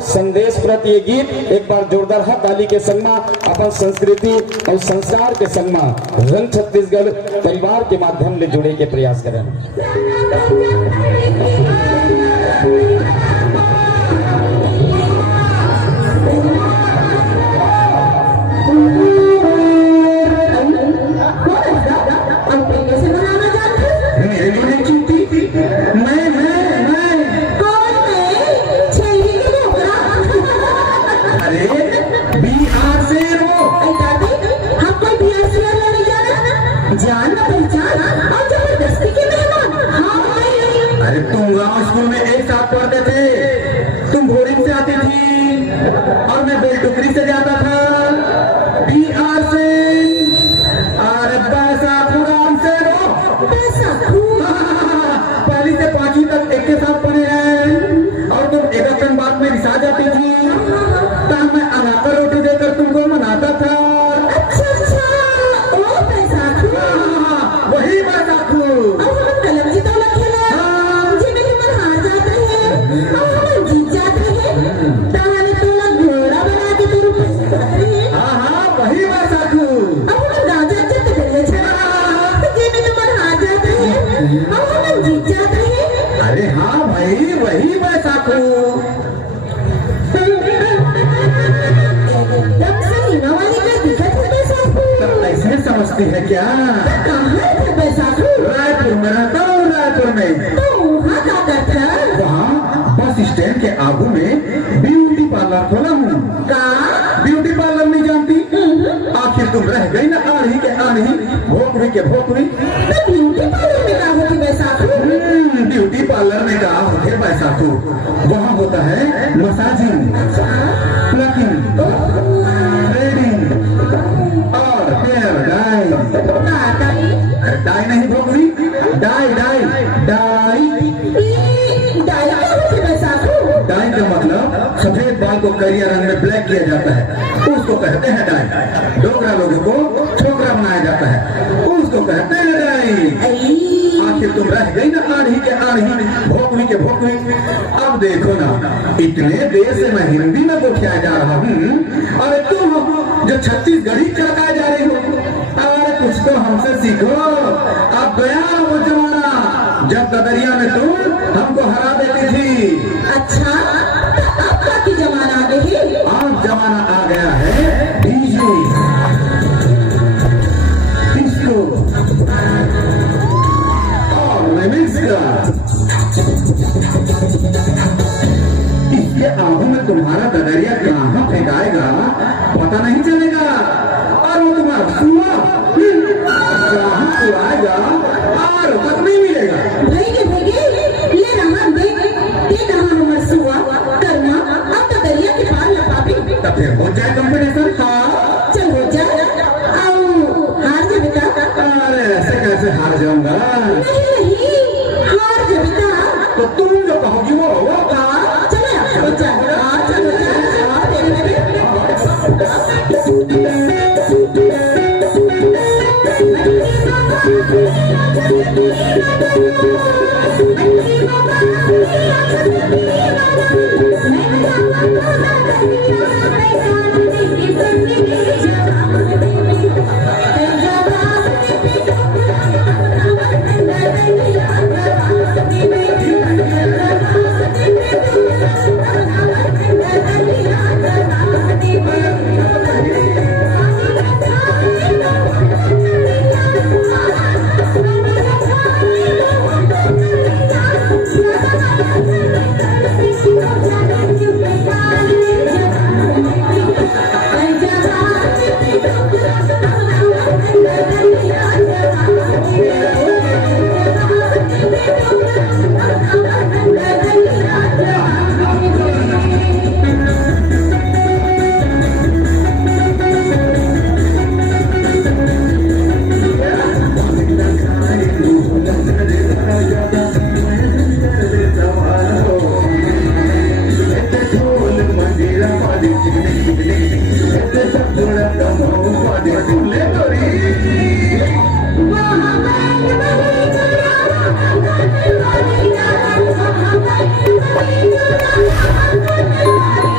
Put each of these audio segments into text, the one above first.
संदेश प्रति ये गीत एक बार जोरदार हाथ ताली के संग में अपन संस्कृति और संस्कार के संग में रंग छत्तीसगढ़ परिवार के माध्यम ले जुड़े के प्रयास करें। अरे तुम गांव स्कूल में एक साथ पढ़ते थे, तुम बोरिंग से आती थी और मैं बेलटुकरी से जाता था। बिहार से अरे बैसाखू राम से पहली से पांचवी तक एक के साथ पढ़े हैं और तुम एक बात में रिसा जाती थी तब मैं अनाकर रोटी देकर तुमको मनाता था। वही बैसाखू अरे हाँ भाई वही बैसाखू। ऐसे समझती है क्या? रायपुर में रहता हूँ, रायपुर में। वहाँ बस स्टैंड के आगू में ब्यूटी पार्लर खोला हूँ। ब्यूटी पार्लर नहीं जानती? आखिर तुम रह गई ना आढ़ी के आढ़ी, भोकरी के भोकरी। ब्यूटी पार्लर में कहा होते बैसाखू, वहाँ होता है मसाजिंग, प्लकिंग, थ्रेडिंग और हेयर डाई। अरे डाई नहीं भोकरी, डाई डाई डाई डाई का मतलब सफेद बाल को करिया रंग में ब्लैक किया जाता है, उसको कहते हैं डाई। डोगरा लोगों को छोकरा बनाया जाता है, उसको कहते हैं डाई। आखिर तुम रह गई ना आढ़ी के आढ़ी, भोकरी के भोकरी। अब देखो ना, इतने देर से मैं हिंदी में बोखिया जा रहा हूँ, अरे तुम जो छत्तीसगढ़ी चढ़ाए जा रही हो। अरे कुछ तो हमसे सीखो। अब गया वो जमाना जब ददरिया में तुम हमको हरा देती थी। अच्छा, अब बाकी जमाना आ गई। अब जमाना आ गया है डीजे, डिस्को और रिमिक्स का। इसके आगू में तुम्हारा ददरिया कहाँ फेंकाएगा पता नहीं चलेगा, और वो तुम्हारा सुआ कहाँ आएगा और पता नहीं मिलेगा। भैगे ले रहा देख रहा हमारा सुआ करना। अब तो दरिया के पार लपाबी तब फिर हो जाए कंपटीशन। हाँ चल हो जाए। हार जा बेटा। अरे ऐसे कैसे हार जाऊंगा? नहीं हार जा बेटा। तो तुम जो कहोगी वो होगा। चलो हो जाए। Thank you.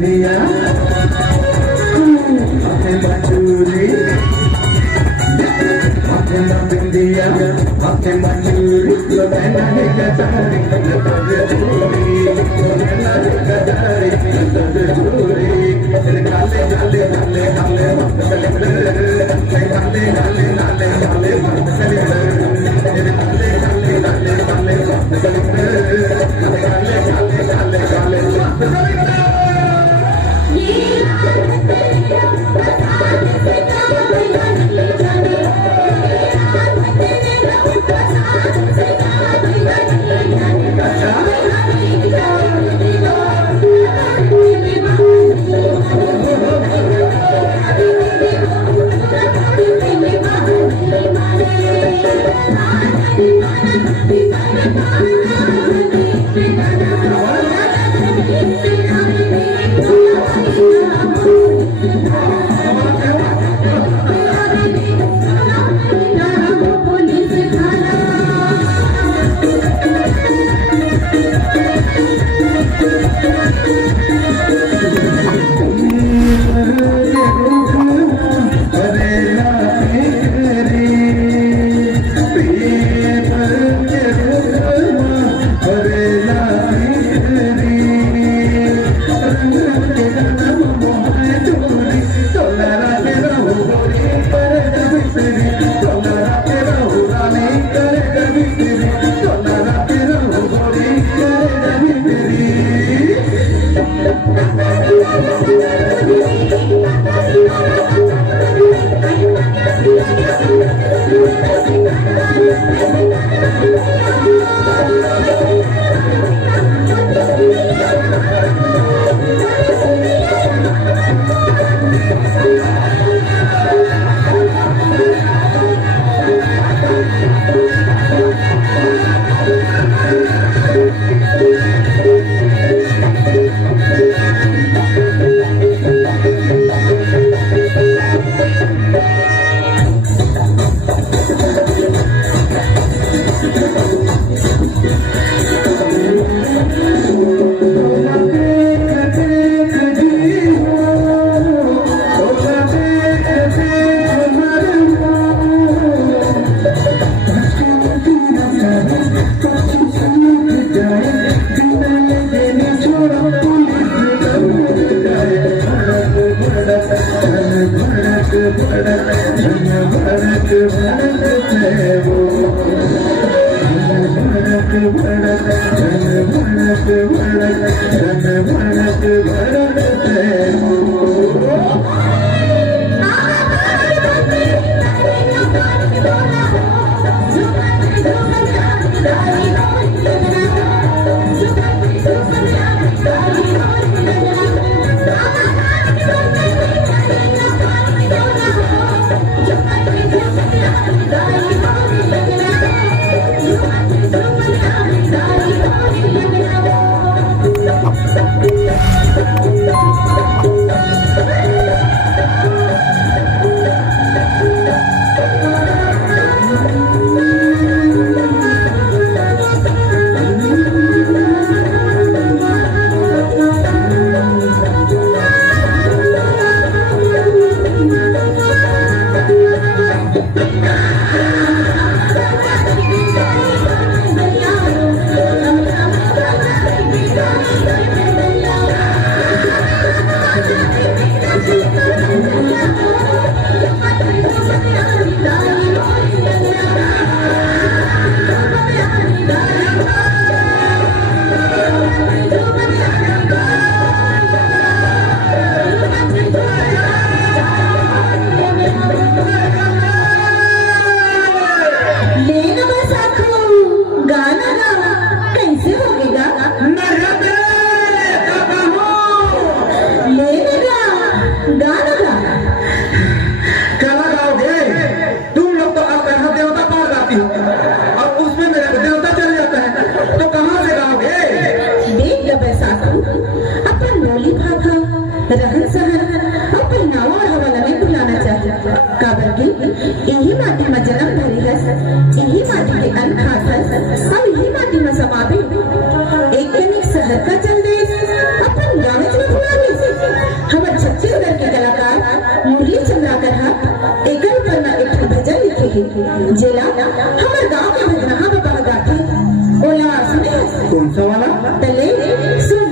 बिंदिया माथे मजूरी माथे बिंदिया माथे मजूरी तो मैंने गजारी गजारी गजारी काले काले काले काले काले काले काले काले रहन सहन और पहनावा और हवाला में बुलाना चाहिए काबर की यही माटी में जन्म धरी हस, यही माटी के अन्न खास और यही माटी में समापी एक कनिक शहर का चल दे अपन गाँव में बुला जेला हमारे गांव के भजनहा बाबा गाथे ओला सुने कौन सा वाला? तले सुन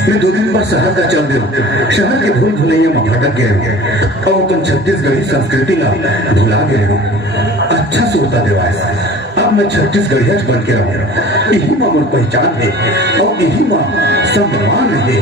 मैं 2 दिन बाद शहर का चल गया। शहर के भूल भुलैया में भटक गए और तुम छत्तीसगढ़ी संस्कृति ला भुला गए हो। अच्छा सोचता देवास, अब मैं छत्तीसगढ़िया बन के रहूं। यही मां मोर पहचान है और यही मां सम्मान है।